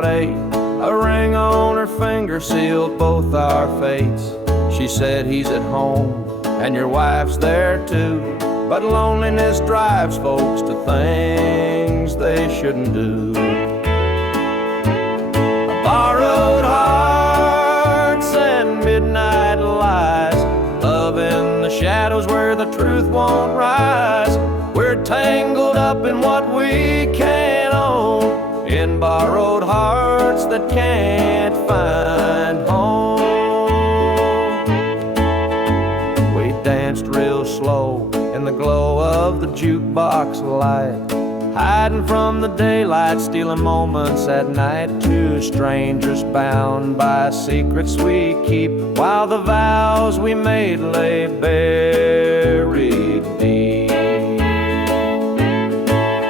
about 8. A ring on her finger sealed both our fates. She said he's at home and your wife's there too, but loneliness drives folks to things they shouldn't do. Borrowed hearts and midnight lies, love in the shadows where the truth won't rise. We're tangled up in what we can't own, in borrowed hearts that can't find home. We danced real slow in the glow of the jukebox light, hiding from the daylight, stealing moments at night. Two strangers bound by secrets we keep, while the vows we made lay buried deep.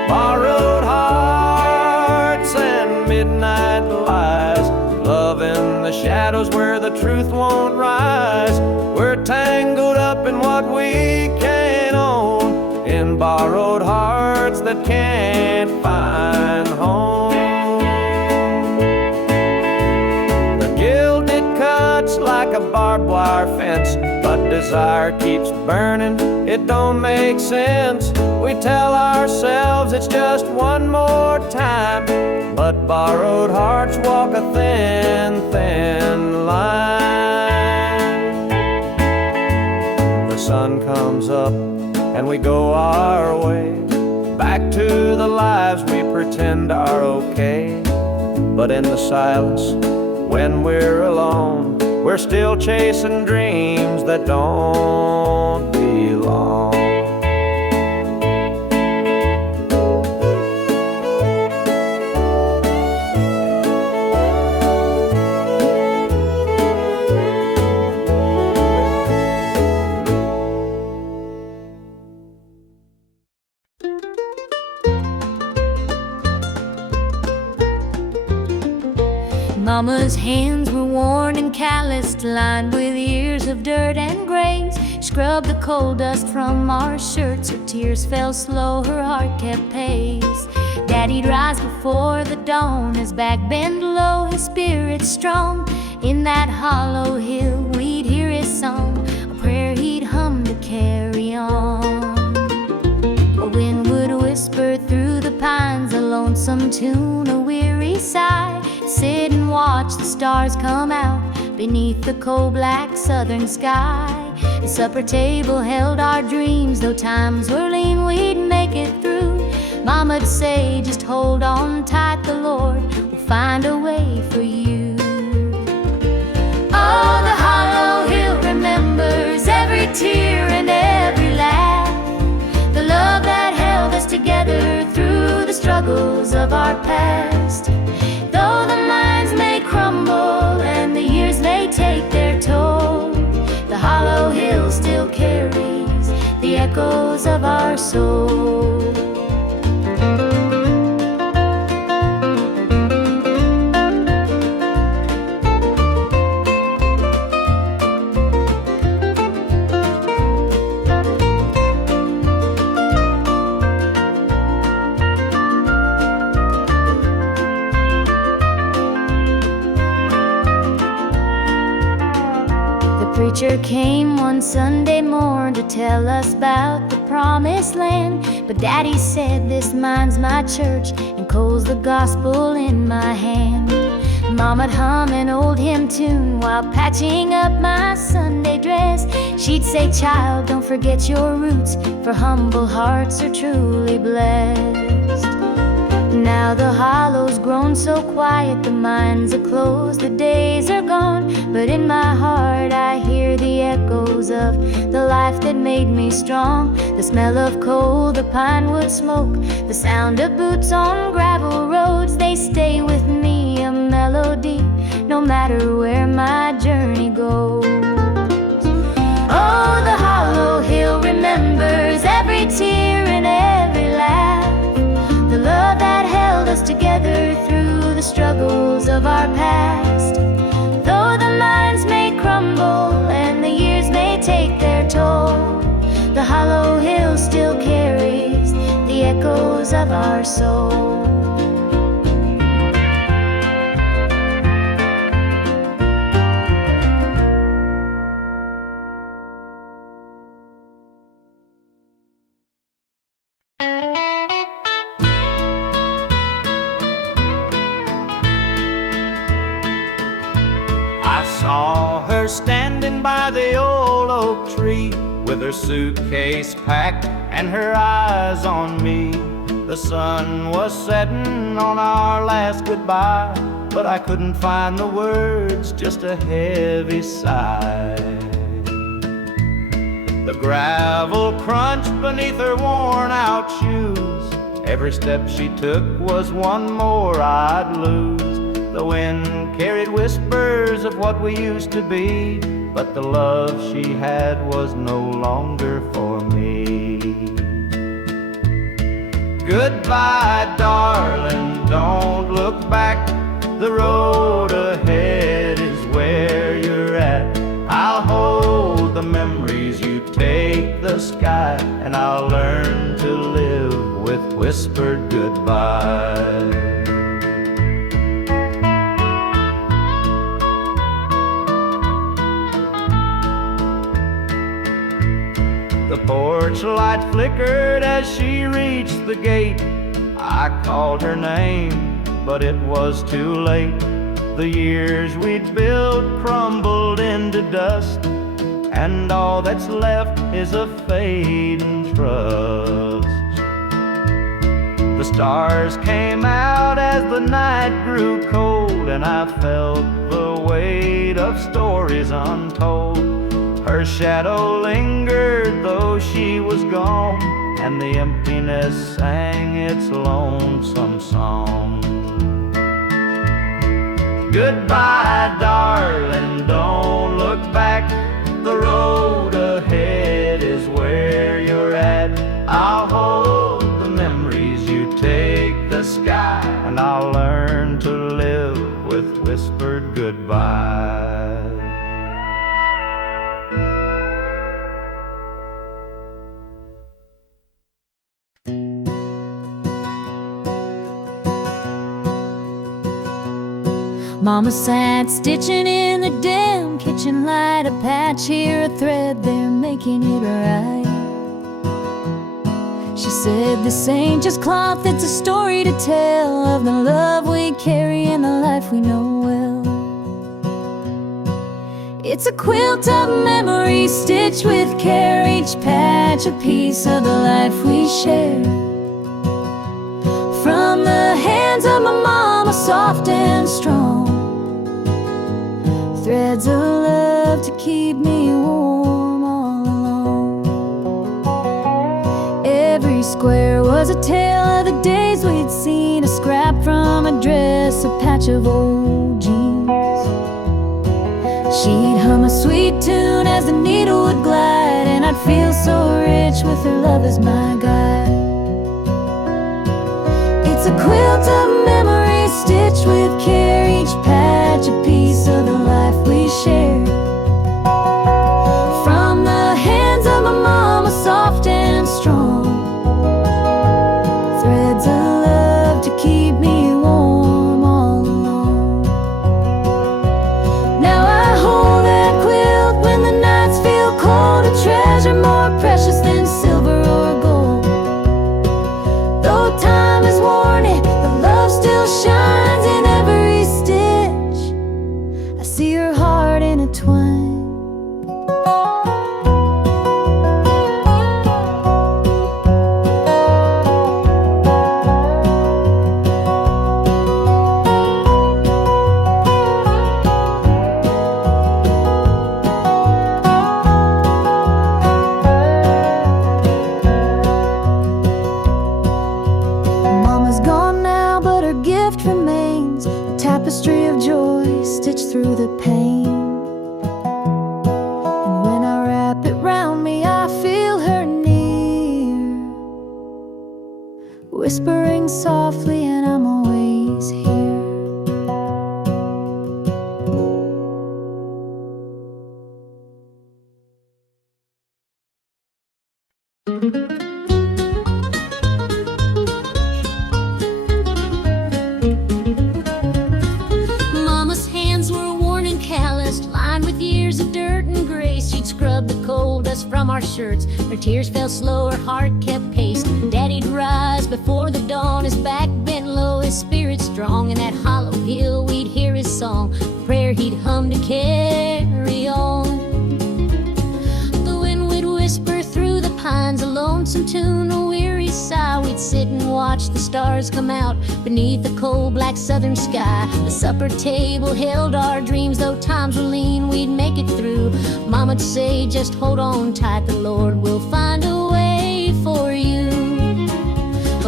Borrowed hearts and midnight lies, love in the shadows where the truth won't rise. We're tangled up in what we can't own, in borrowed hearts that can't find home. The gilded cuts like a barbed wire fence, but desire keeps burning, it don't make sense. We tell ourselves it's just one more time, but borrowed hearts walk a thin, thin line. The sun comes up and we go our way, back to the lives we pretend are okay. But in the silence, when we're alone, we're still chasing dreams that don't belong. Mama's hands were worn and calloused, lined with years of dirt and graze. Scrubbed the coal dust from our shirts, her tears fell slow, her heart kept pace. Daddy'd rise before the dawn, his back bent low, his spirit strong. In that hollow hill we'd hear his song, a prayer he'd hum to carry on. A wind would whisper through the pines, a lonesome tune, a weary sigh. Sit and watch the stars come out beneath the coal-black southern sky. The supper table held our dreams, though times were lean, we'd make it through. Mama'd say, just hold on tight, the Lord will find a way for you. Oh, the hollow hill remembers every tear and every laugh, the love that held us together through the struggles of our past. Though the minds may crumble and the years may take their toll, the hollow hill still carries the echoes of our soul. Preacher came one Sunday morn to tell us about the promised land, but Daddy said, this mine's my church and coal's the gospel in my hand. Mama'd hum an old hymn tune while patching up my Sunday dress. She'd say, child, don't forget your roots, for humble hearts are truly blessed. Now the hollow's grown so quiet, the mines are closed, the days are gone, but in my heart I hear the echoes of the life that made me strong. The smell of coal, the pine wood smoke, the sound of boots on gravel roads, they stay with me, a melody, no matter where my journey goes. Oh, the hollow hill remembers every tear and every laugh, the love that held us together through the struggles of our past. Though the minds may crumble and the years may take their toll, the hollow hill still carries the echoes of our soul. saw her standing by the old oak tree, with her suitcase packed and her eyes on me. The sun was setting on our last goodbye, but I couldn't find the words, just a heavy sigh. The gravel crunched beneath her worn-out shoes. Every step she took was one more I'd lose. The wind carried whispers of what we used to be, but the love she had was no longer for me. Goodbye, darling, don't look back. The road ahead is where you're at. I'll hold the memories, you take the sky, and I'll learn to live with whispered goodbye. The porch light flickered as she reached the gate. I called her name, but it was too late. The years we'd built crumbled into dust, and all that's left is a fading trust. The stars came out as the night grew cold, and I felt the weight of stories untold. Her shadow lingered though she was gone, and the emptiness sang its lonesome song. Goodbye, darling, don't look back. The road ahead is where you're at. I'll hold the memories, you take the sky, and I'll learn to live with whispered goodbye. Mama sat stitching in the dim kitchen light, a patch here, a thread there, making it right. She said, this ain't just cloth, it's a story to tell of the love we carry and the life we know well. It's a quilt of memories stitched with care, each patch a piece of the life we share. From the hands of my mama, soft and strong, threads of love to keep me warm all along. Every square was a tale of the days we'd seen, a scrap from a dress, a patch of old jeans. She'd hum a sweet tune as the needle would glide, and I'd feel so rich with her love as my guide. It's a quilt of memories stitched with care, each patch a piece of the life we share. From the hands of my mama, soft and strong, threads of love to keep me warm all along. Now I hold that quilt when the nights feel cold, a treasure more precious than silver or gold. Though time has worn it, the love still shines in every stitch. I see her heart intertwined. Mama's gone now, but her gift remains, a tapestry of joy stitched through the pain. And when I wrap it round me, I feel her near, whispering softly, and I'm always here. Mama's hands were worn and calloused, lined with years of dirt and grace. She'd scrub the coal dust from our shirts. Her tears fell slow, her heart kept pace. Daddy'd rise before the dawn, his back bent low, his spirit strong. In that hollow hill we'd hear his song, prayer he'd hum to carry on. The wind would whisper through the pines, a lonesome tune, a weary sigh. We'd sit and watch the stars come out beneath the cold black southern sky. The supper table held our dreams, though times were lean, we'd make it through. Mama'd say, just hold on tight, the Lord will find a way for you.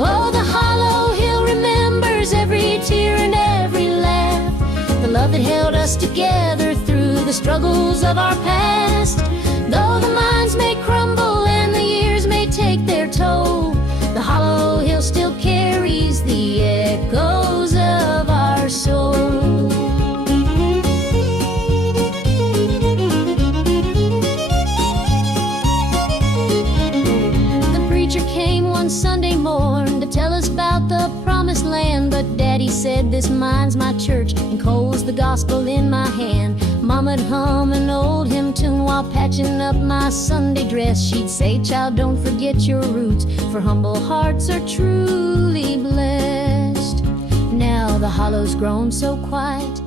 Oh, the hollow hill remembers every tear and every laugh, the love that held us together through the struggles of our past. Though the minds may crumble and the years may take their toll, the hollow hill still carries the echoes of our soul. The preacher came one Sunday morn to tell us about the promised land, but Daddy said, this mine's my church and coal's the gospel in my hand. Mama'd hum an old hymn tune while patching up my Sunday dress. She'd say, child, don't forget your roots, for humble hearts are truly blessed. Now the hollow's grown so quiet,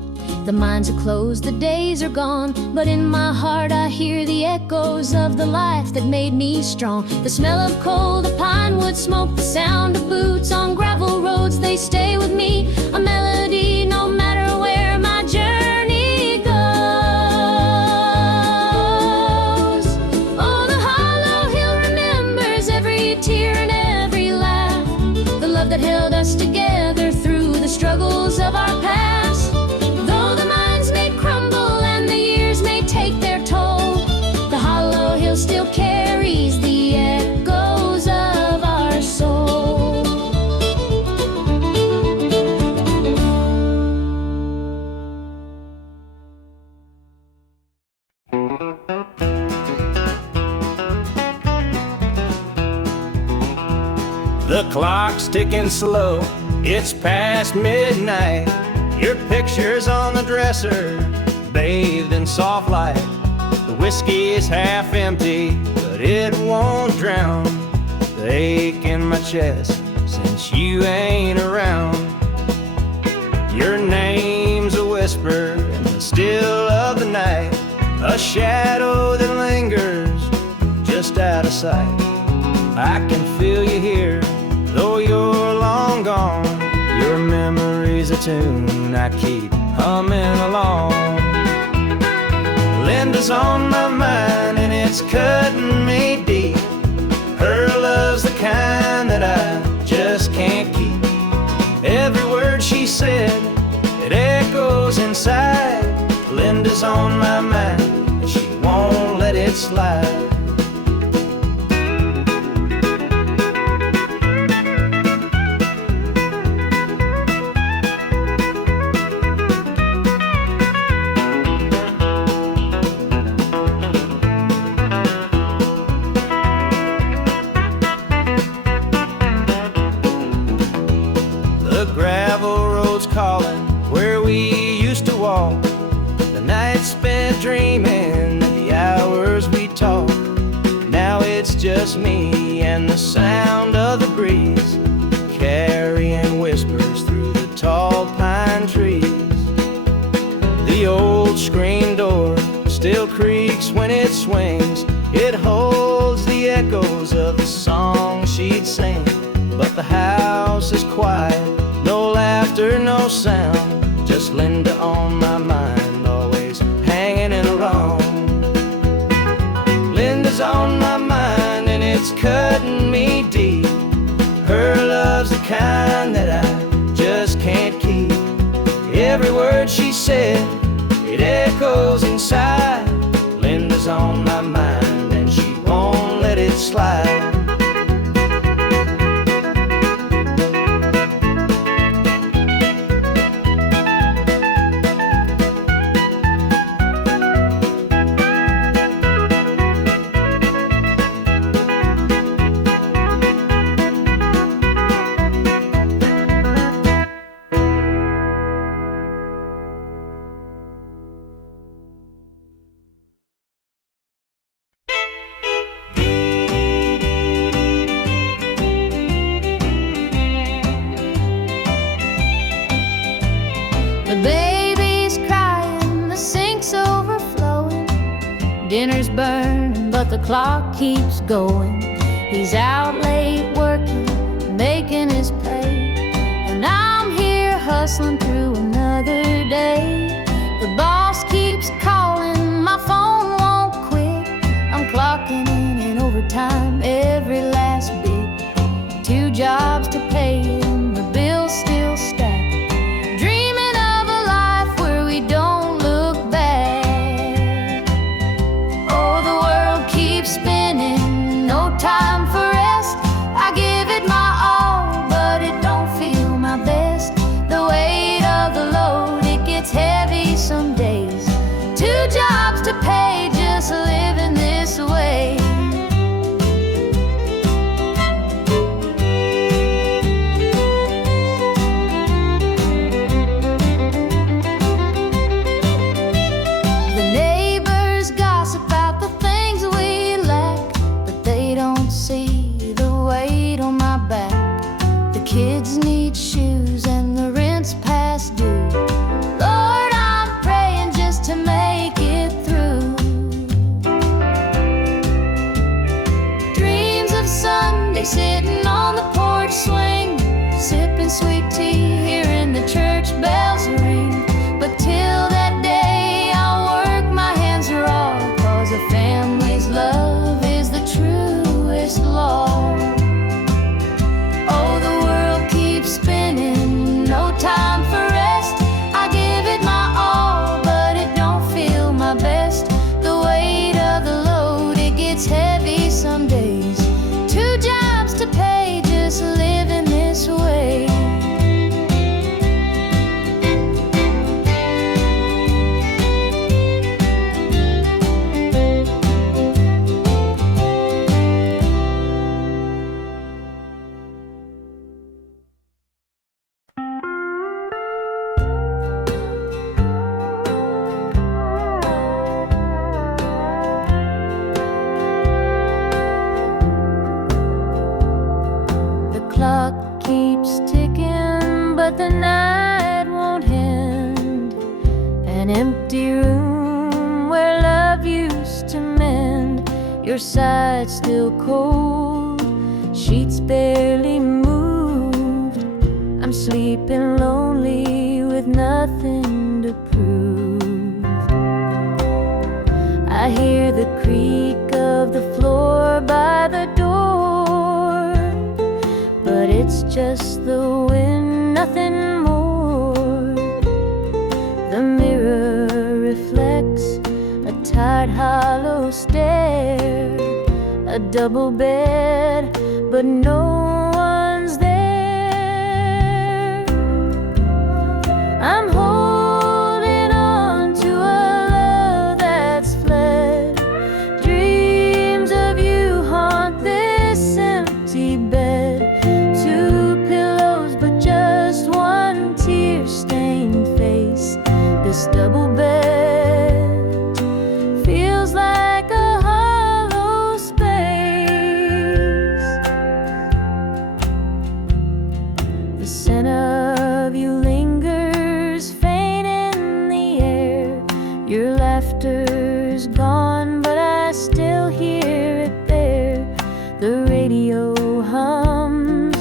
the mines are closed, the days are gone, but in my heart I hear the echoes of the life that made me strong. The smell of coal, the pine wood smoke, the sound of boots on gravel roads, they stay with me, a melody no matter where my journey goes. Oh, the hollow hill remembers every tear and every laugh, the love that held us together through the struggles of our past. Though the minds may crumble and the years may take their toll, the hollow hill still carries the echoes of our soul. The clock's ticking slow, it's past midnight. Your picture's on the dresser, bathed in soft light. The whiskey is half empty, but it won't drown the ache in my chest since you ain't around. Your name's a whisper in the still of the night, a shadow that lingers just out of sight. I can feel you here, though you're long gone. Your memory's a tune I keep humming along. Linda's on my mind and it's cutting me deep. Her love's the kind that I just can't keep. Every word she said, it echoes inside. Linda's on my mind and she won't let it slide. Calling where we used to walk, the nights spent dreaming, the hours we talked. Now it's just me and the sound of the breeze, carrying whispers through the tall pine trees. The old screen door still creaks when it swings, it holds the echoes of the song she'd sing. But the house is quiet, no laughter, no sound, just Linda on my mind, always hanging along. Linda's on my mind and it's cutting me deep. Her love's the kind that I just can't keep. Every word she said, it echoes inside. Linda's on my mind and she won't let it slide. The baby's crying, the sink's Dinner's burning, but the clock keeps going. He's out late working, making his pay, and I'm here hustling through another day. The boss keeps calling, my phone won't quit. I'm clocking in and overtime every last bit. 2 jobs to pay and the bills still stack. Dreaming of a life where we don't look back. Oh, the world keeps spinning, no time for rest. I give it my all, but it don't feel my best. The weight of the load, it gets heavy some days. 2 jobs to pay, just living this way. The neighbors gossip about the things we lack, but they don't see the weight on my back. The kids need shoes and the rent's past due. Lord, I'm praying just to make it through. Dreams of Sunday, sitting on the porch swing, sipping sweet tea, hearing the church bells ring. But till that day, I'll work my hands raw, 'cause a family's love is the truest law. Oh, the world keeps spinning, no time for rest. I give it my all, but it don't feel my best. The weight of the load, it gets heavy some days. 2 jobs to pay, just living this way. The clock keeps ticking, but the night won't end. An empty room where love used to mend. Your side still cold, sheets barely moved. I'm sleeping lonely with nothing to prove. I hear the creak of the floor by the door, but it's just the wind, nothing more. The mirror reflects a tired, hollow stare. A double bed, but no one's there. I'm holding on to a love that's fled. Dreams of you haunt this empty bed. 2 pillows, but just 1 tear-stained face. This double bed feels like a hollow space. The scent of you lingers faint in the air. Your laughter's gone, but I still hear it there. The radio hums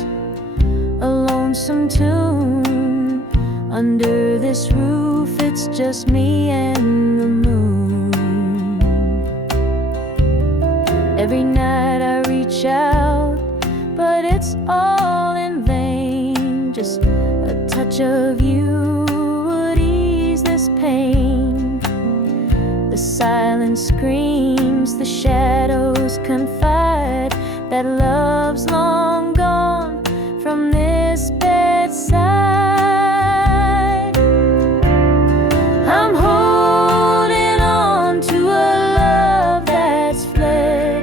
a lonesome tune. Under this roof, it's just me and the moon. Every night I reach out, but it's all in vain. Just a touch of you would ease this pain. The silence screams, the shadows confide that love's long gone from this bedside. I'm holding on to a love that's fled.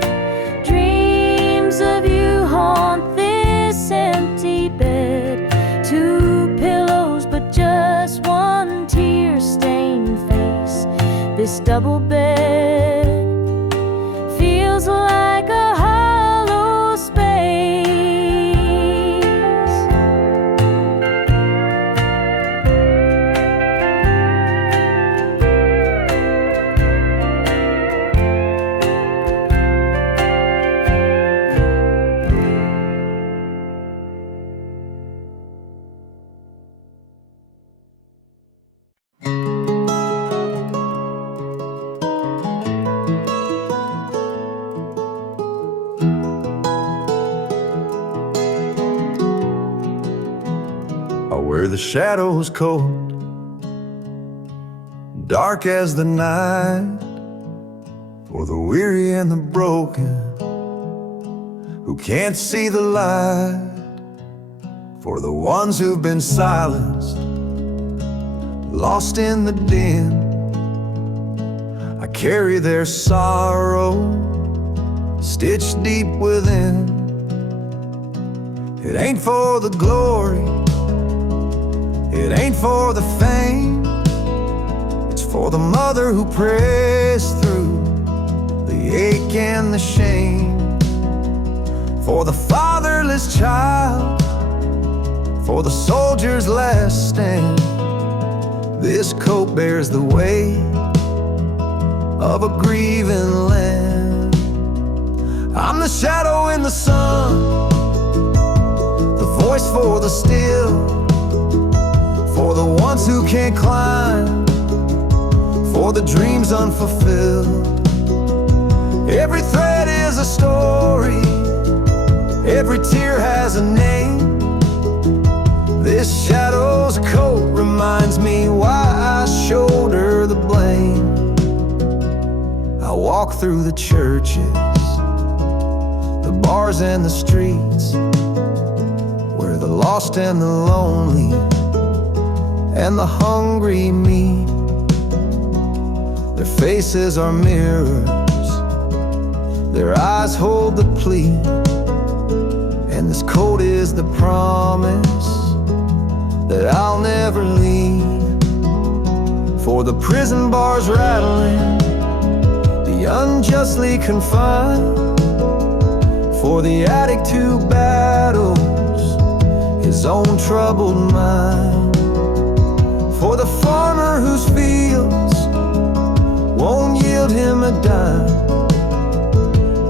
Dreams of you haunt this empty bed. 2 pillows, but just 1 tear-stained face. This double bed feels like a hollow space. the shadows cold, dark as the night, for the weary and the broken who can't see the light, for the ones who've been silenced, lost in the din. I carry their sorrow stitched deep within. It ain't for the glory, it ain't for the fame, it's for the mother who prays through the ache and the shame, for the fatherless child, for the soldier's last stand. This coat bears the weight of a grieving land. I'm the shadow in the sun, the voice for the still, for the ones who can't climb, for the dreams unfulfilled. Every thread is a story, every tear has a name. This shadow's coat reminds me why I shoulder the blame. I walk through the churches, the bars and the streets, where the lost and the lonely and the hungry meet. Their faces are mirrors, their eyes hold the plea, and this coat is the promise that I'll never leave. For the prison bars rattling, the unjustly confined, for the addict who battles his own troubled mind, for the farmer whose fields won't yield him a dime.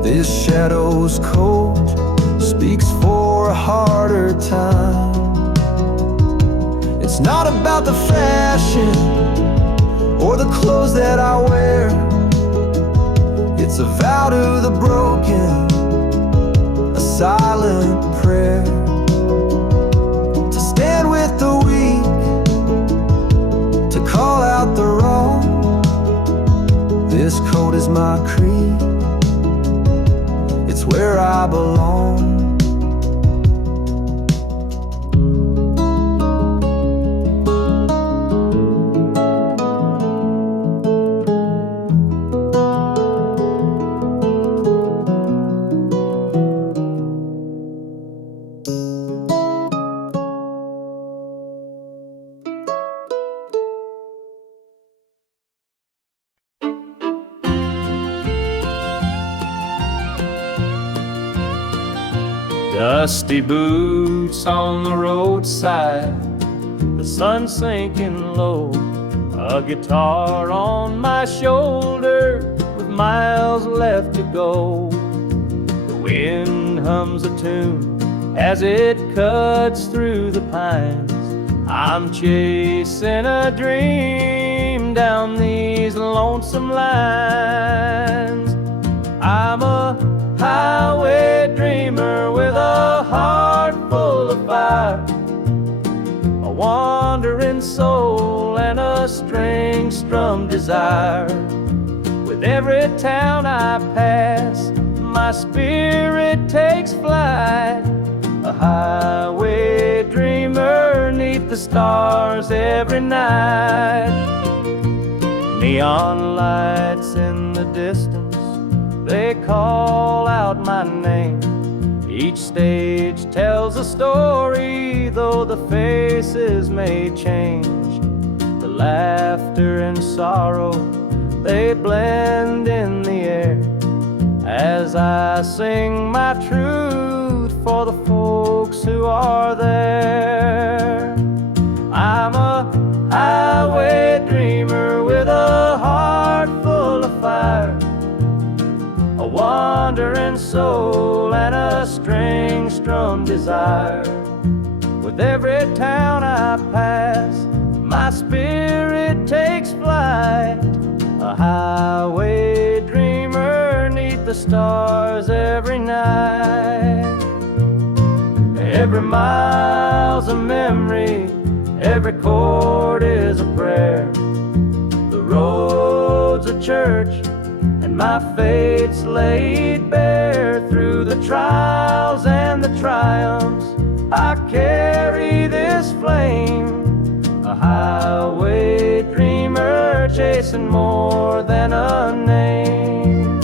This shadow's coat speaks for a harder time. It's not about the fashion or the clothes that I wear, it's a vow to the broken, a silent prayer, to stand with the weak, to call out the wrong. This coat is my creed, it's where I belong. Dusty boots on the roadside, the sun sinking low, a guitar on my shoulder with miles left to go. The wind hums a tune as it cuts through the pines. I'm chasing a dream down these lonesome lines. I'm a highway dreamer with a heart full of fire, a wandering soul and a string-strummed desire. With every town I pass, my spirit takes flight, a highway dreamer 'neath the stars every night. Neon lights in the distance, they call out my name. Each stage tells a story, though the faces may change. The laughter and sorrow, they blend in the air as I sing my truth for the folks who are there. I'm a highway dreamer with a heart full of fire, a wandering soul and a string-strummed desire. With every town I pass, my spirit takes flight, a highway dreamer 'neath the stars every night. Every mile's a memory, Lord is a prayer. The road's a church, and my fate's laid bare. Through the trials and the triumphs, I carry this flame, a highway dreamer chasing more than a name.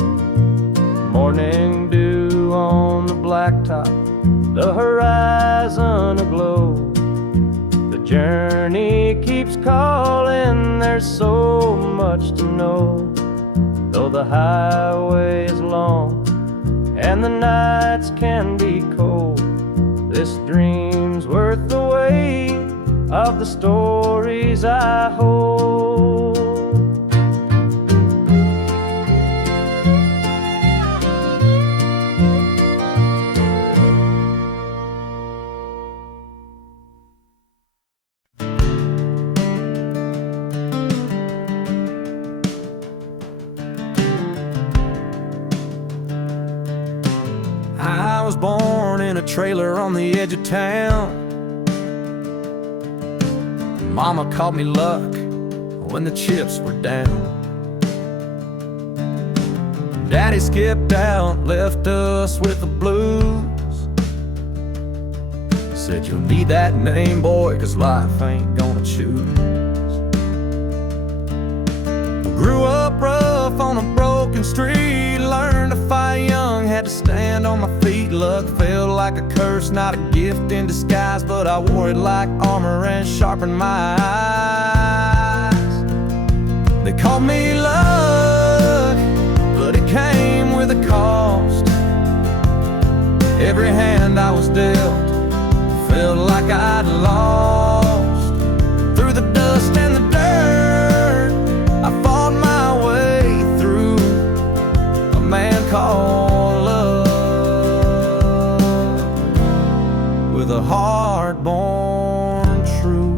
Morning dew on the blacktop, the horizon aglow. The journey keeps calling, there's so much to know. Though the highway is long and the nights can be cold, this dream's worth the weight of the stories I hold. I was born in a trailer on the edge of town. Mama called me luck when the chips were down. Daddy skipped out, left us with the blues. Said you'll need that name, boy, 'cause life ain't gonna choose. Grew up rough on a broken street, learned to fight young, had to stand on my feet. Luck felt like a curse, not a gift in disguise, but I wore it like armor and sharpened my eyes. They called me luck, but it came with a cost. Every hand I was dealt felt like I'd lost. Through the dust and the dirt, I fought my way through. A man called love, with a heart born true.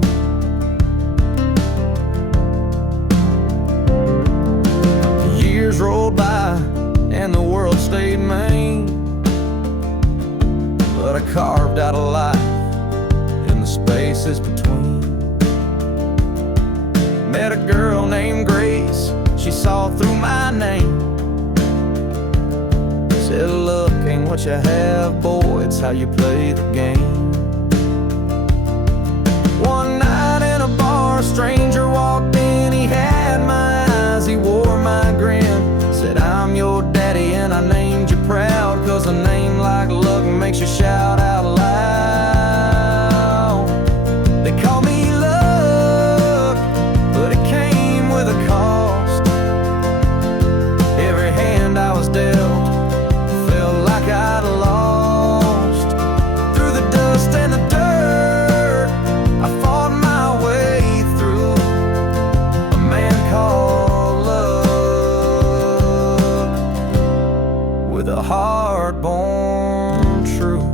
Years rolled by and the world stayed mean, but I carved out a life in the spaces between. Met a girl named Grace, she saw through my name. Said luck ain't what you have, boy, it's how you play the game. One night in a bar, a stranger walked in, he had my eyes, he wore my grin. Said I'm your daddy and I named you proud, 'cause a name like luck makes you shout out loud. They call me luck, but it came with a cost. Every hand I was dealt felt like I'd lost. Through the dust and the dirt, I fought my way through. A man called love, with a heart born true.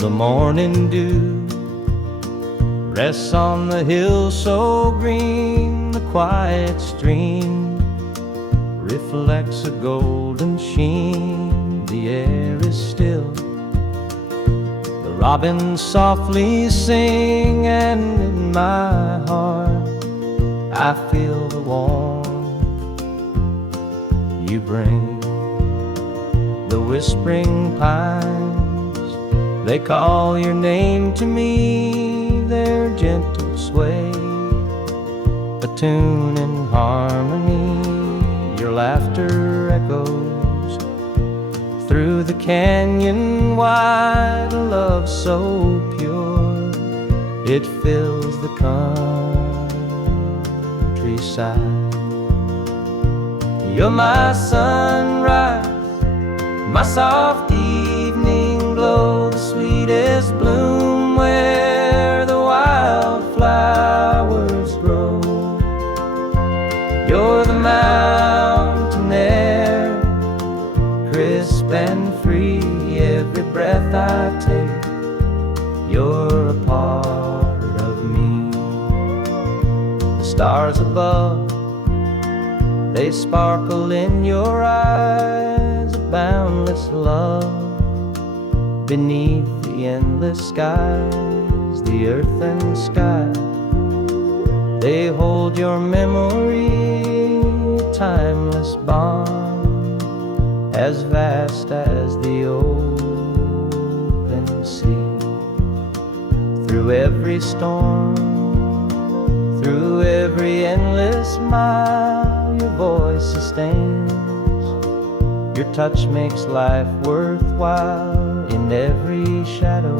The morning dew rests on the hill so green. The quiet stream reflects a golden sheen. The air is still, the robins softly sing, and in my heart I feel the warmth you bring. The whispering pines, they call your name to me, their gentle sway, a tune in harmony. Your laughter echoes through the canyon wide, a love so pure, it fills the countryside. You're my sunrise, my soft evening glow, the sweetest bloom where the wildflowers grow. You're the mountain air, crisp and free. Every breath I take, you're a part of me. The stars above, they sparkle in your eyes, a boundless love. Beneath the endless skies, the earth and sky, they hold your memory, a timeless bond, as vast as the open sea. Through every storm, through every endless mile, your voice sustains. Your touch makes life worthwhile. In every shadow,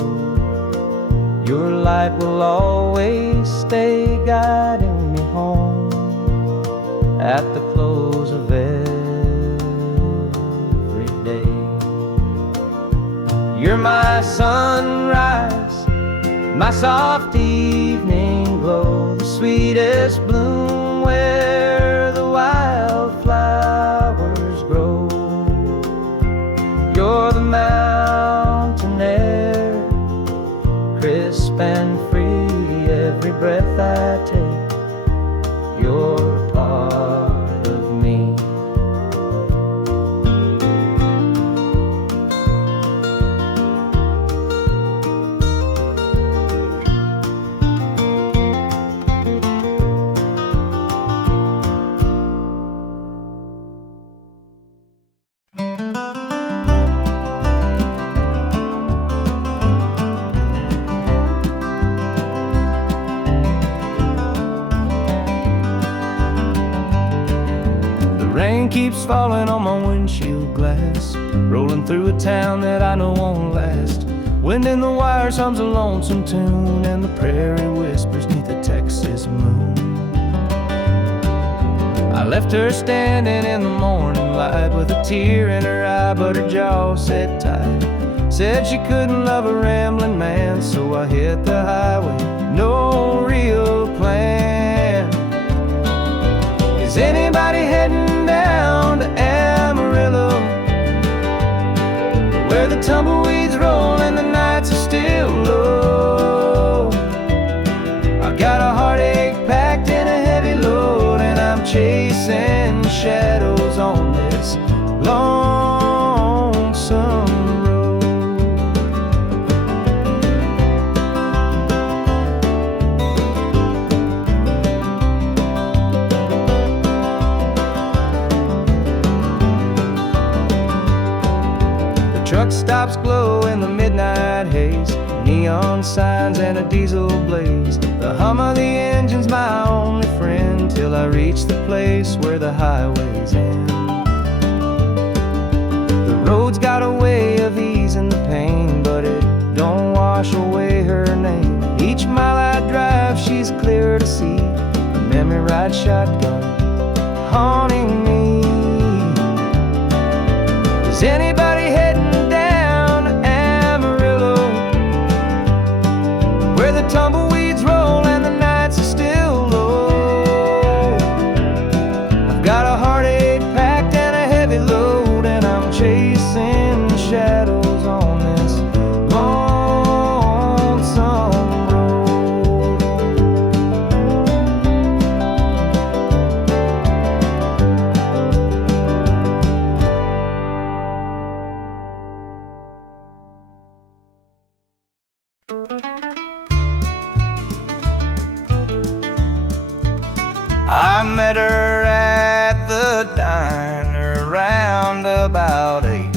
your light will always stay, guiding me home at the close of every day. You're my sunrise, my soft evening glow, the sweetest bloom where the wildflowers grow. You're the mountain air, crisp and free. Every breath I take, you're part of me. Rain keeps falling on my windshield glass, rolling through a town that I know won't last. Wind in the wires hums a lonesome tune, and the prairie whispers neath the Texas moon. I left her standing in the morning light with a tear in her eye, but her jaw said tight. Said she couldn't love a rambling man, so I hit the highway, no real plan. Is anybody heading down to Amarillo, where the tumbleweeds roll and the nights are still low? I got a heartache packed in a heavy load, and I'm chasing shadows on this lonesome road. Truck stops glow in the midnight haze, neon signs and a diesel blaze. The hum of the engine's my only friend, till I reach the place where the highways end. The road's got a way of easing the pain, but it don't wash away her name. Each mile I drive, she's clear to see, a memory ride shotgun haunting me. Is anybody heading down to Amarillo, where the tumbleweeds roll and the nights are still low? I've got a heartache packed and a heavy load, and I'm chasing shadows on this lonesome I met her at the diner round about 8.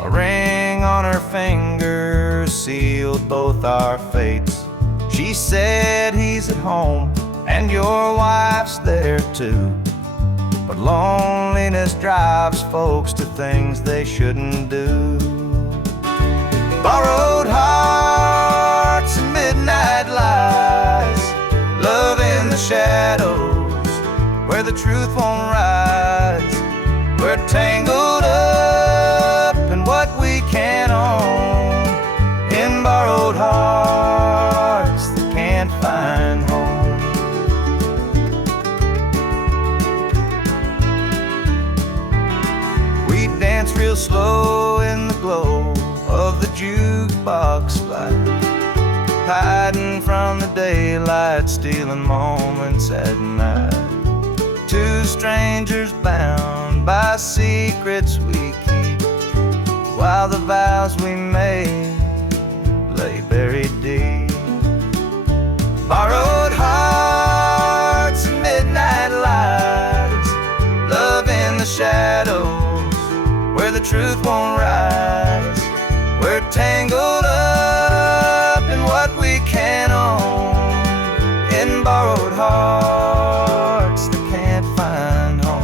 A ring on her finger sealed both our fates. She said he's at home and your wife's there too, but loneliness drives folks to things they shouldn't do. Borrowed hearts and midnight lies, love in the shadows where the truth won't rise. We're tangled up in what we can't own, in borrowed hearts that can't find home. slow in the glow of the jukebox light, hiding from the daylight, stealing moments at night. Two strangers bound by secrets we keep, while the vows we made lay buried deep. Borrowed hearts and midnight lights, love in the shadows where the truth won't rise. We're tangled up in what we can't own, in borrowed hearts that can't find home.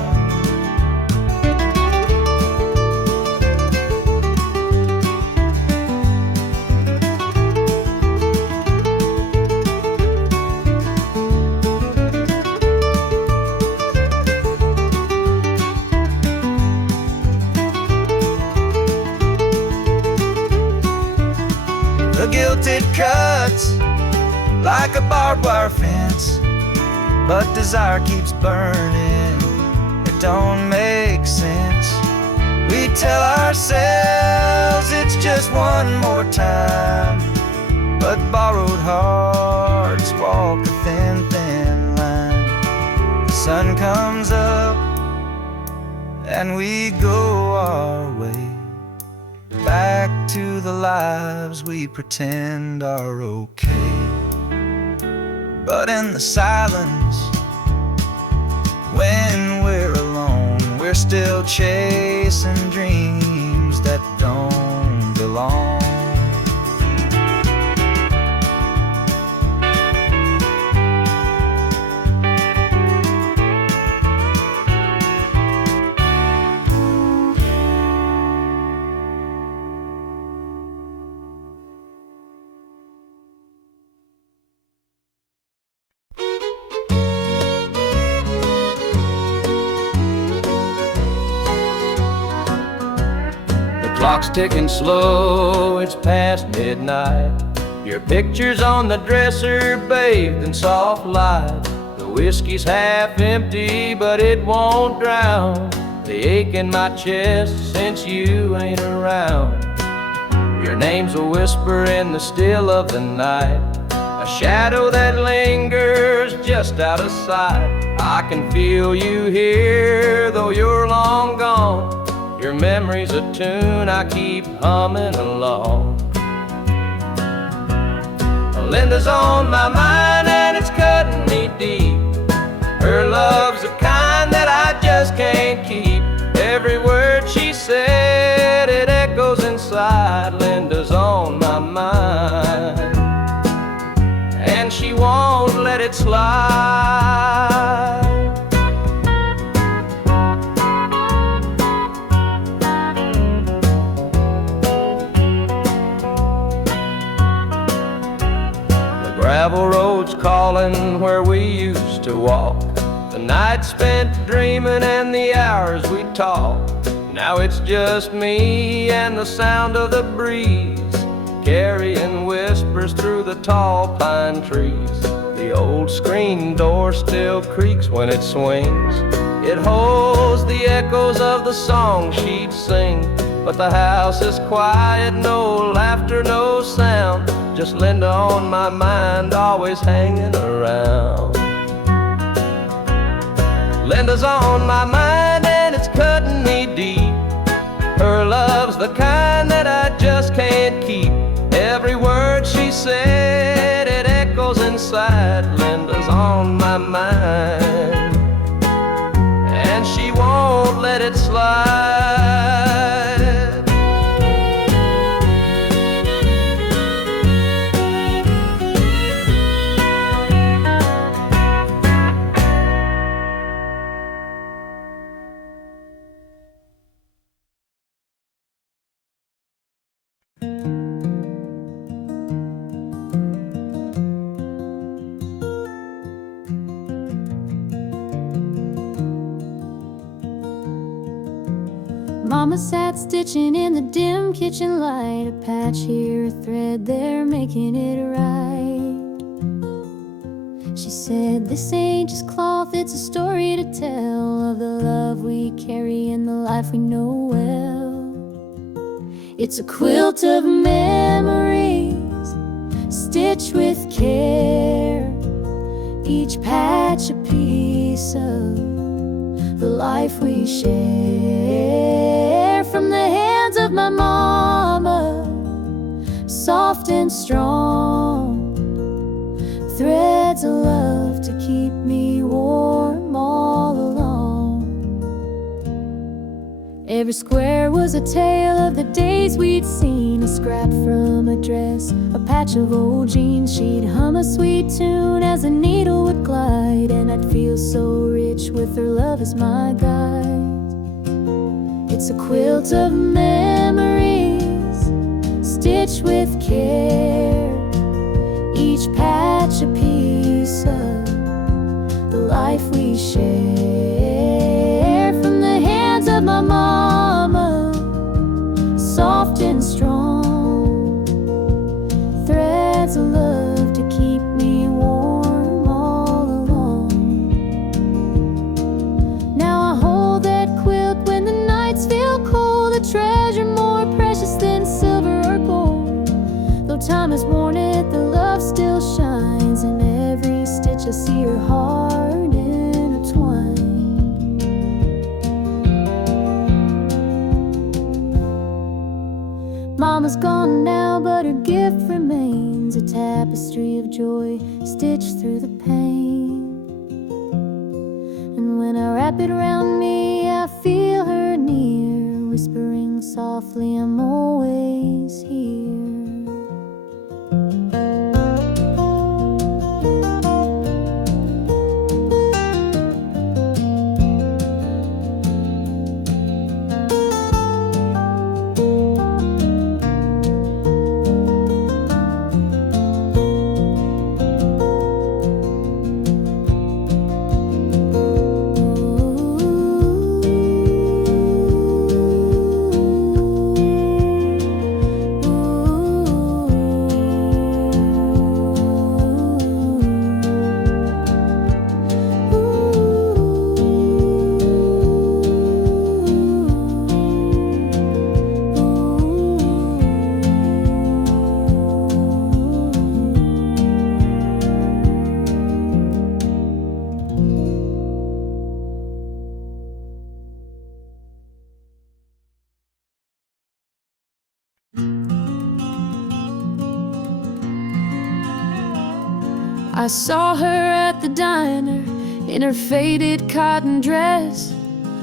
The guilt it cuts like a barbed wire fence, but desire keeps burning, it don't make sense. We tell ourselves it's just one more time, but borrowed hearts walk a thin, thin line. The sun comes up and we go our way, back to the lives we pretend are okay. But in the silence, when we're alone, we're still chasing dreams that don't belong. Clock's ticking slow, it's past midnight. Your picture's on the dresser, bathed in soft light. The whiskey's half empty, but it won't drown the ache in my chest since you ain't around. Your name's a whisper in the still of the night, a shadow that lingers just out of sight. I can feel you here, though you're long gone. Your memory's a tune I keep humming along. Linda's on my mind and it's cutting me deep. Her love's the kind that I just can't keep. Every word she said, it echoes inside. Linda's on my mind and she won't let it slide. Gravel roads calling where we used to walk, the night spent dreaming and the hours we talked. Now it's just me and the sound of the breeze, carrying whispers through the tall pine trees. The old screen door still creaks when it swings. It holds the echoes of the song she'd sing, but the house is quiet, no laughter, no sound. Just Linda on my mind, always hanging around. Linda's on my mind and it's cutting me deep. Her love's the kind that I just can't keep. Every word she said, it echoes inside. Linda's on my mind and she won't let it slide. Mama sat stitching in the dim kitchen light, a patch here, a thread there, making it right. She said, this ain't just cloth, it's a story to tell of the love we carry and the life we know well. It's a quilt of memories, stitched with care, each patch a piece of the life we share. From the hands of my mama, soft and strong, threads of love to keep me warm all along. Every square was a tale of the days we'd seen, a scrap from a dress, a patch of old jeans. She'd hum a sweet tune as the needle would glide, and I'd feel so rich with her love as my guide. It's a quilt of memories, stitched with care, each patch a piece of the life we share. From the hands of my mama, soft and strong, threads of love to keep me warm all along. Now I hold that quilt when the nights feel cold, a treasure more precious than silver or gold. Though time has worn it, the love still shines. In every stitch I see her heart intertwined. Mama's gone now, but her gift remains, a tapestry of joy stitched through the pain. And when I wrap it around me, I feel her near, whispering softly, I'm always here. I saw her at the diner in her faded cotton dress,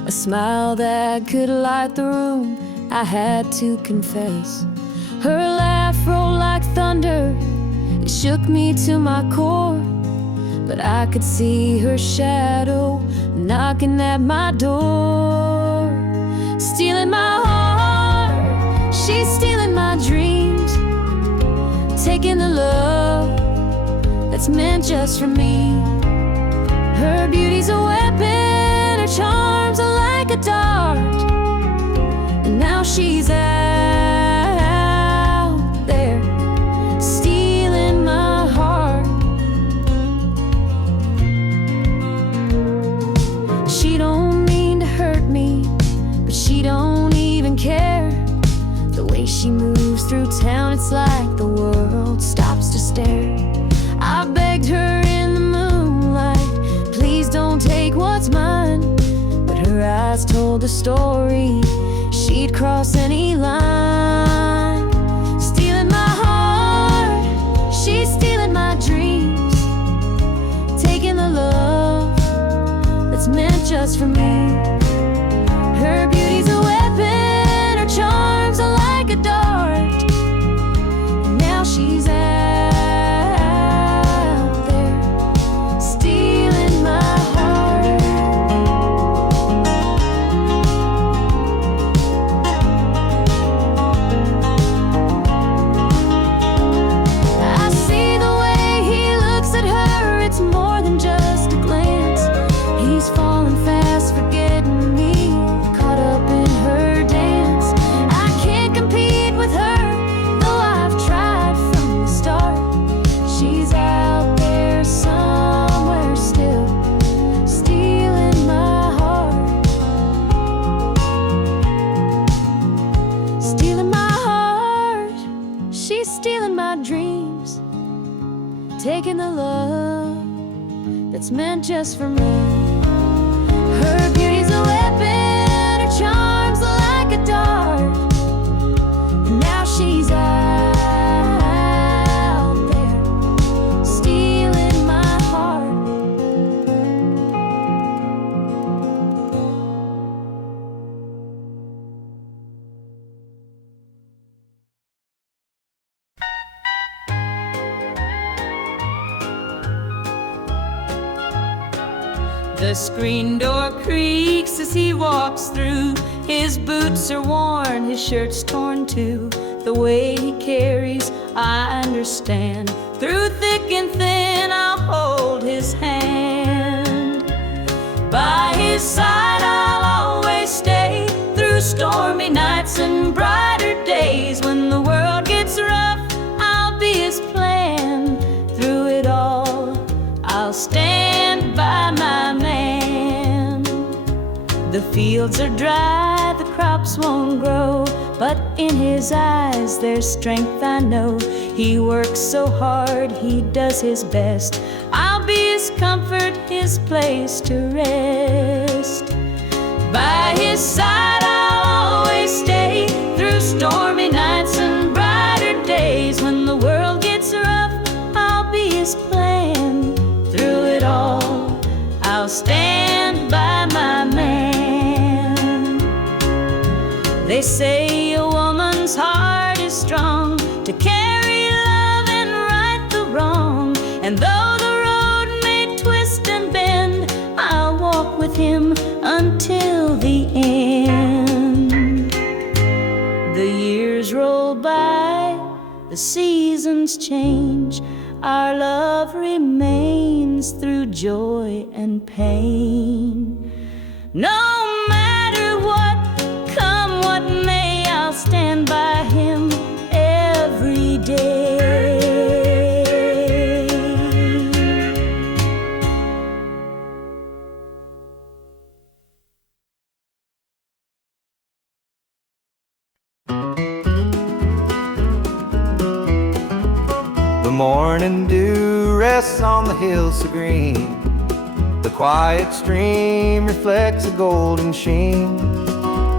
a smile that could light the room, I had to confess. Her laugh rolled like thunder, it shook me to my core, but I could see her shadow knocking at my door. Stealing my heart, she's stealing my dreams, taking the love that's meant just for me. Her beauty's a weapon, her charms are like a dart, and now she's out there stealing my heart. She don't mean to hurt me, but she don't even care. The way she moves through town, it's like the world stops to stare. I begged her in the moonlight, please don't take what's mine, but her eyes told a story, she'd cross any line. Stealing my heart, she's stealing my dreams, taking the love that's meant just for me. Her beauty's a weapon, her charms are like a dart, and now she's out stealing my heart. I see the way he looks at her, it's more than just a glance. He's falling fast, forgetting me, caught up in making the love that's meant just for me. Her beauty's a weapon, her charms like a dart. And now she's out there, stealing my heart. The screen door creaks as he walks through. His boots are worn, his shirt's torn too. The way he carries, I understand. Through thick and thin, I'll hold his hand. By his side, I'll always stay. Through stormy nights and brighter days. When the world gets rough, I'll be his plan. Through it all, I'll stand by my man. The fields are dry, the crops won't grow, but in his eyes there's strength, I know. He works so hard, he does his best. I'll be his comfort, his place to rest. By his side I'll always stay. Through stormy nights and brighter days. When the world gets rough, I'll be his plan. Through it all, I'll stand by my man. They say a woman's heart is strong to carry love and right the wrong. And though the road may twist and bend, I'll walk with him until the end. The years roll by, the seasons change. Our love remains through joy and pain. No matter what, come what may, I'll stand by him every day. The morning dew rests on the hills so green. The quiet stream reflects a golden sheen.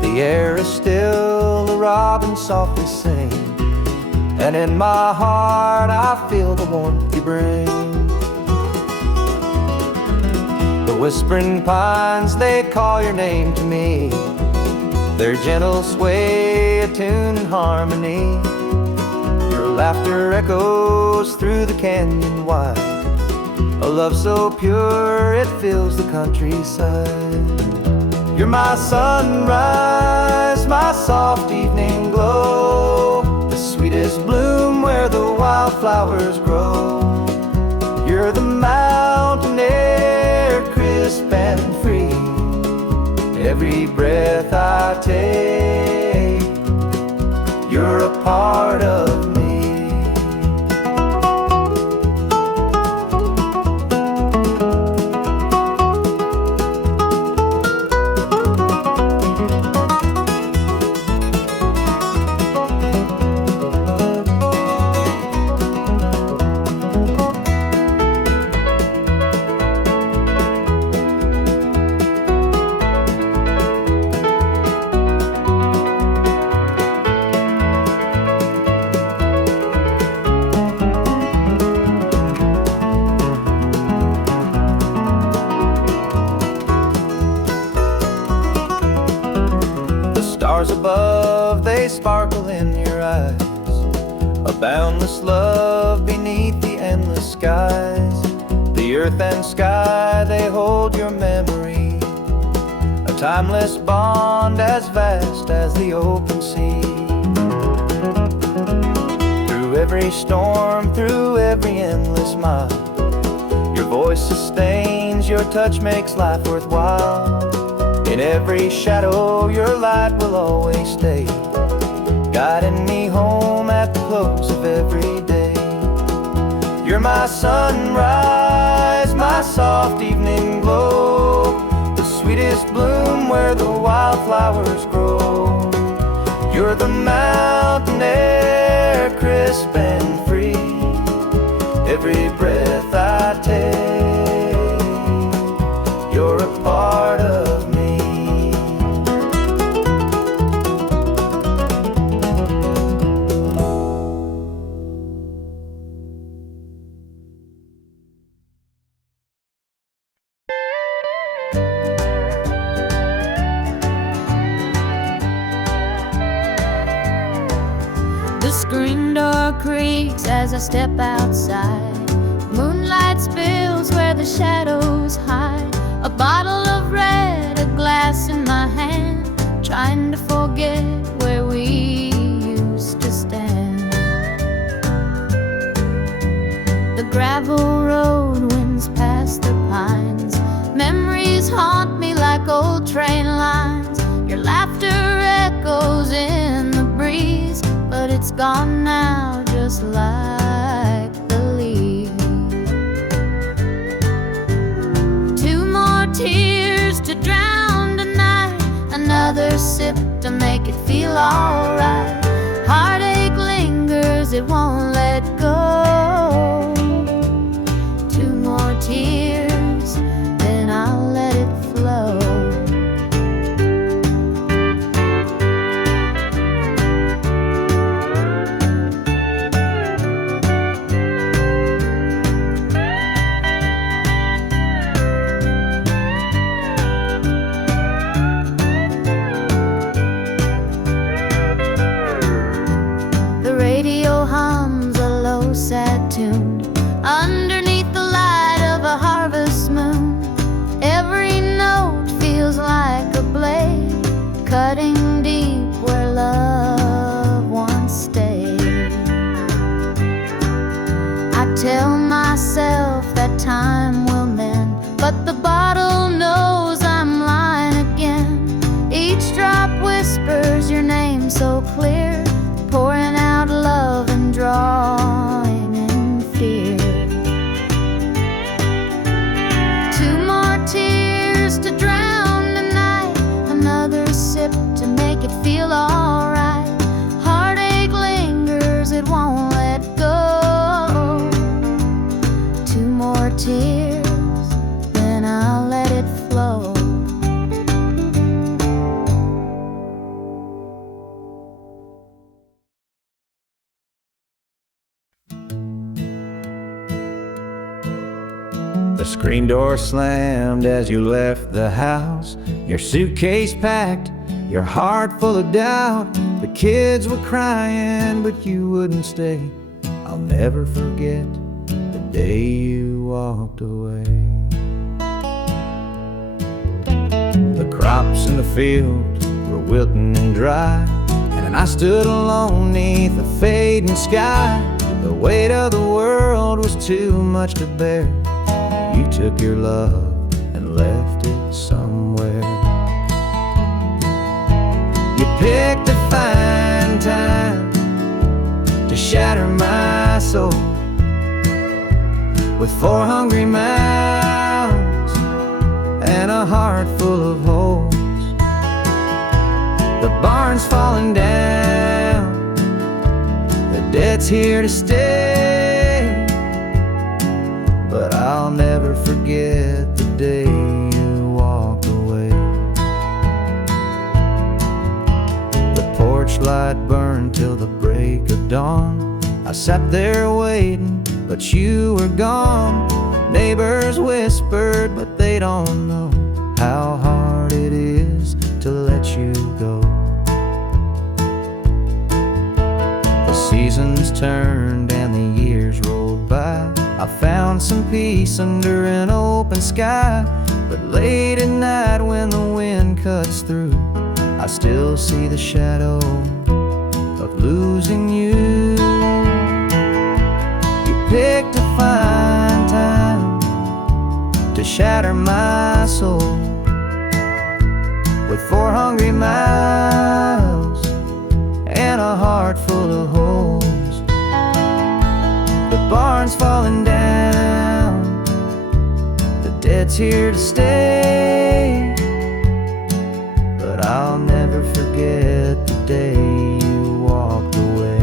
The air is still, the robins softly sing, and in my heart I feel the warmth you bring. The whispering pines, they call your name to me. Their gentle sway attuned in harmony. Your laughter echoes through the canyon wide, a love so pure it fills the countryside. You're my sunrise, my soft evening glow, the sweetest bloom where the wildflowers grow. You're the mountain air, crisp and free. Every breath I take, you're a part of me. Stars above, they sparkle in your eyes, a boundless love beneath the endless skies. The earth and sky, they hold your memory, a timeless bond as vast as the open sea. Through every storm, through every endless mile, your voice sustains, your touch makes life worthwhile. In every shadow, your light will always stay, guiding me home at the close of every day. You're my sunrise, my soft evening glow, the sweetest bloom where the wildflowers grow. You're the mountain air, crisp and free. Every every breath I take. You're a part of me. The screen door creaks as I step outside. Moonlight spills where the shadows hide. A bottle of red, a glass in my hand, trying to forget where we used to stand. The gravel road winds past the pines. Memories haunt me like old train lines. Your laughter echoes in the breeze, but it's gone now, just like the leaves. Two more tears to drown tonight, another sip to make it feel alright. Heartache lingers, it won't let go. Two more tears, then I'll let it flow. Radio hums a low, sad tune underneath the light of a harvest moon. Every note feels like a blade, cutting deep where love once stayed. I tell myself that time will mend, but the bottle knows I'm lying again. Each drop whispers your name so clear, pouring out love and drawing in fear. Two more tears to drown tonight, another sip to make it feel alright. Heartache lingers, it won't let go. Two more tears, then I'll let it flow. The screen door slammed as you left the house. Your suitcase packed, your heart full of doubt. The kids were crying, but you wouldn't stay. I'll never forget the day you walked away. The crops in the field were wilting and dry, and I stood alone neath the fading sky. The weight of the world was too much to bear. You took your love and left it somewhere. You picked a fine time to shatter my soul with 4 hungry mouths and a heart full of holes. The barn's falling down, the debt's here to stay, but I'll never forget the day you walked away. The porch light burned till the break of dawn. I sat there waiting, but you were gone. Neighbors whispered, but they don't know how hard it is to let you go. The seasons turned and the years rolled by. I found some peace under an open sky, but late at night when the wind cuts through, I still see the shadow of losing you. You picked a fine time to shatter my soul with 4 hungry mouths and a heart full of holes. The barn's falling down, the debt's here to stay, but I'll never forget the day you walked away.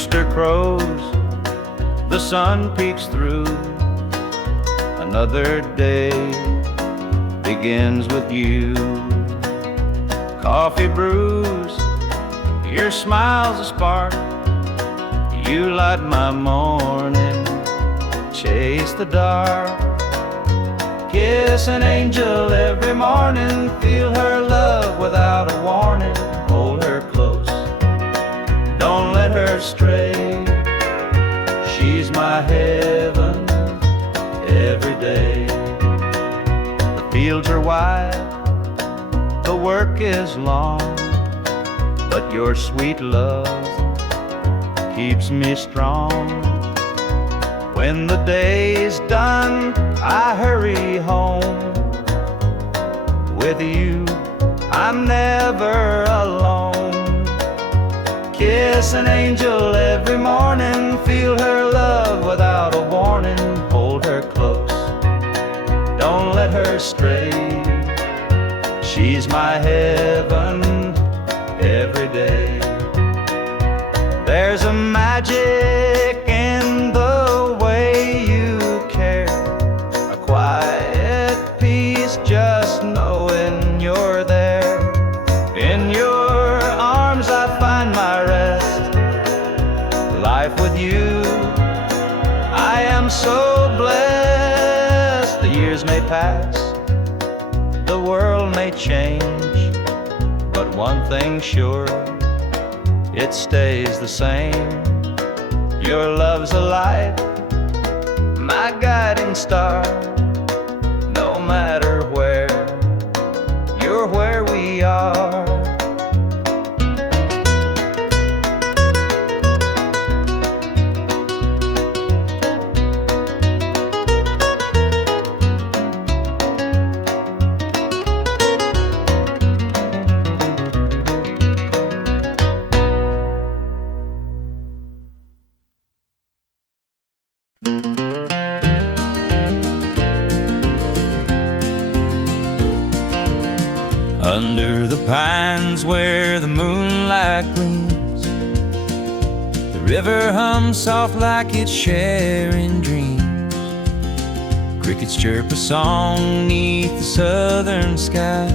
rooster crows, the sun peeks through. Another day begins with you. Coffee brews, your smile's a spark. You light my morning, chase the dark. Kiss an angel every morning, feel her love without a warning. Hold her close, don't let her stray. She's my heaven every day. The fields are wide, the work is long, but your sweet love keeps me strong. When the day's done, I hurry home. With you, I'm never alone. Kiss an angel every morning, feel her love without a warning. Hold her close, don't let her stray. She's my heaven every day. There's a magic in the way you care, a quiet peace just knowing you're there. In your arms I find my rest. Life with you, I am so blessed. The years may pass, the world may change, but one thing's sure, it stays the same. Your love's a light, my guiding star. No matter where, you're where we are. Under the pines where the moonlight gleams, the river hums soft like it's sharing dreams. Crickets chirp a song neath the southern sky,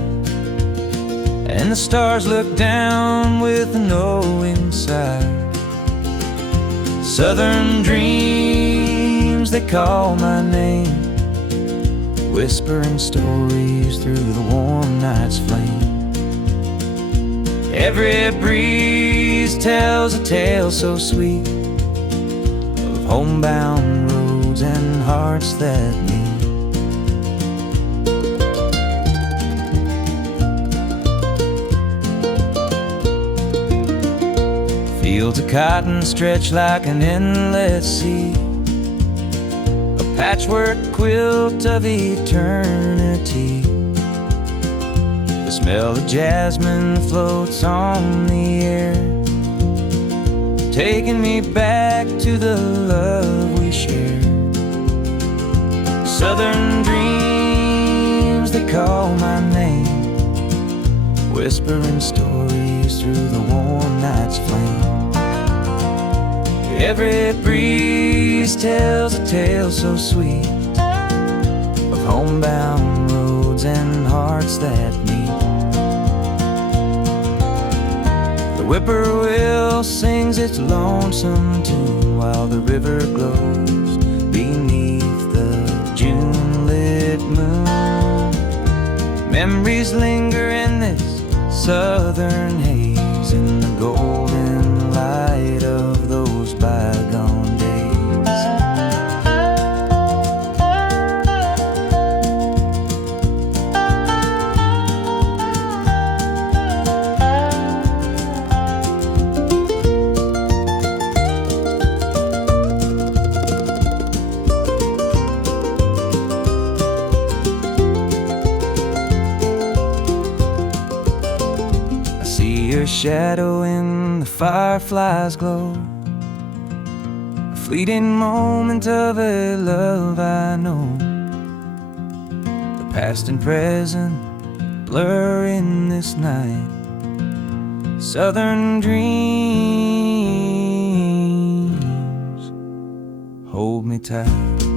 and the stars look down with a knowing sigh. Southern dreams, they call my name, whispering stories through the warm night's flame. Every breeze tells a tale so sweet of homebound roads and hearts that meet. Fields of cotton stretch like an endless sea, patchwork quilt of eternity. The smell of jasmine floats on the air, taking me back to the love we shared. Southern dreams, they call my name, whispering stories through the warm night's flame. Every breeze tells a tale so sweet of homebound roads and hearts that meet. The whippoorwill sings its lonesome tune while the river glows beneath the June-lit moon. Memories linger in this southern haze, in the golden light of those bygone days. I see your shadow in the firefly's glow, a fleeting moment of a love I know. The past and present blur in this night. Southern dreams, hold me tight.